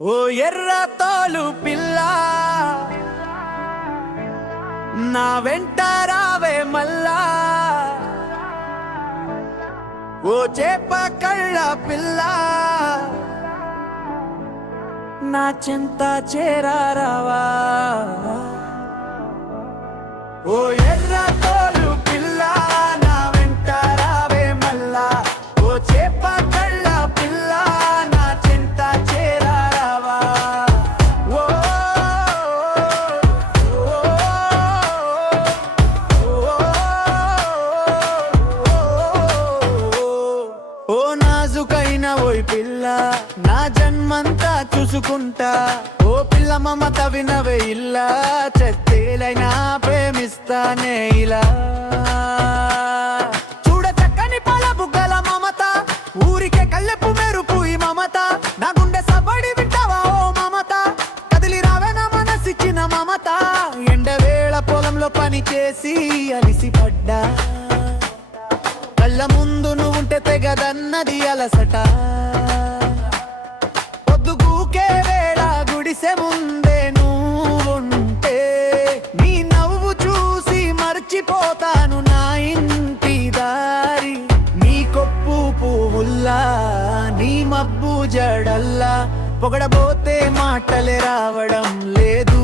ఓ ఎర్ర తోలు పిల్ల నా వెంట రావే మల్లా. ఓ చేప కళ్ళ పిల్ల నా చింత చేరారావా ఓ ఎర్ర నా చూసుకుంటా. ఓ పిల్ల మమత వినవే ఇల్లా. చెత్తేలైనా ప్రేమిస్తానే ఇలా. చూడ చక్కని పాల బుగ్గల మమత. ఊరికే కళ్ళెప్పు మెరుపు ఈ మమత. నా గుండె సబడి వింటావా ఓ మమత. కదిలి రావే నా మనసిచ్చిన మమత. ఎండవేళ పొలంలో పని చేసి అలిసిపడ్డా. కళ్ళ ముందు నువ్వుంటే తెగదన్నది అలసట. గుడిసె ముందే నువ్వుంటే నీ నవ్వు చూసి మర్చిపోతాను నా ఇంటి దారి. నీ కొప్పు పువ్వుల్లా నీ మబ్బు జడల్లా పొగడబోతే మాటలే రావడం లేదు.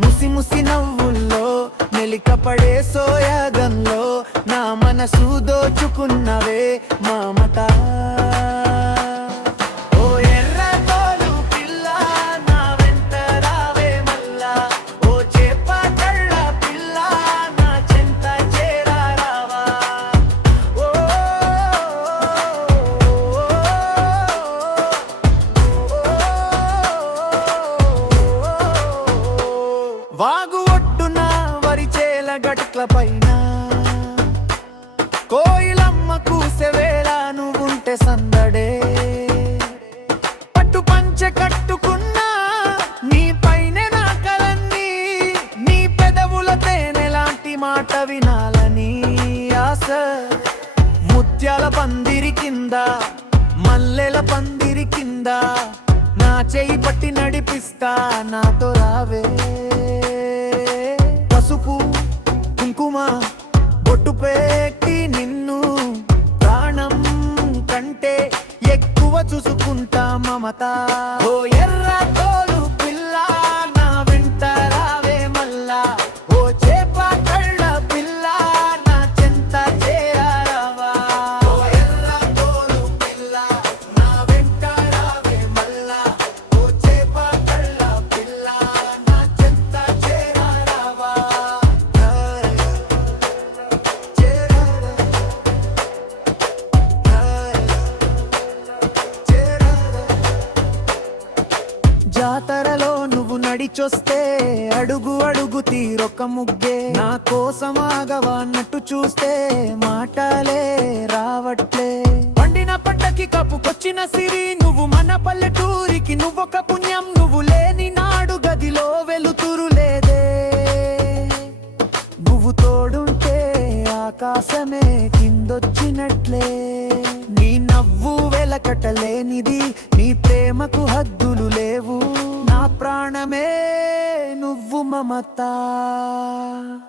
ముసి ముసి నవ్వుల్లో మెలికపడే సోయాగంలో నా మనసు దోచుకున్నవే వాగు ఒడ్డున వరిచేల గట్ల పైన. కోయిలమ్మ కూసెవేళ నువ్వుంటే సందడే. పట్టు పంచె కట్టుకున్నా నీ పైన నా కలన్నీ. నీ పెదవుల తేనెలాంటి మాట వినాలని ఆశ. ముత్యాల పందిరి కింద మల్లెల పందిరి కింద. చేయి పట్టి నడిపిస్తా నాతో రావే. పసుపు కుంకుమ బొట్టు పెట్టి నిన్ను ప్రాణం కంటే ఎక్కువ చూసుకుంటా మమత. ఓ ఎర్ర జాతరలో నువ్వు నడిచొస్తే అడుగు అడుగు తీరొక ముగ్గే. నా కోసం ఆగవా అన్నట్టు చూస్తే మాటలే రావట్లే. పండిన పంటకి కప్పుకొచ్చిన సిరి నువ్వు మన పల్లెటూరికి నువ్వొక పుణ్యం నువ్వు లేని నాడు గదిలో వెలుతురు లేదే. నువ్వు తోడుంటే ఆకాశమే కిందొచ్చినట్లే. నీ నవ్వు వెలకటలేనిది నీ ప్రేమకు హద్దు లేవు నా ప్రాణమే నువ్వు మమత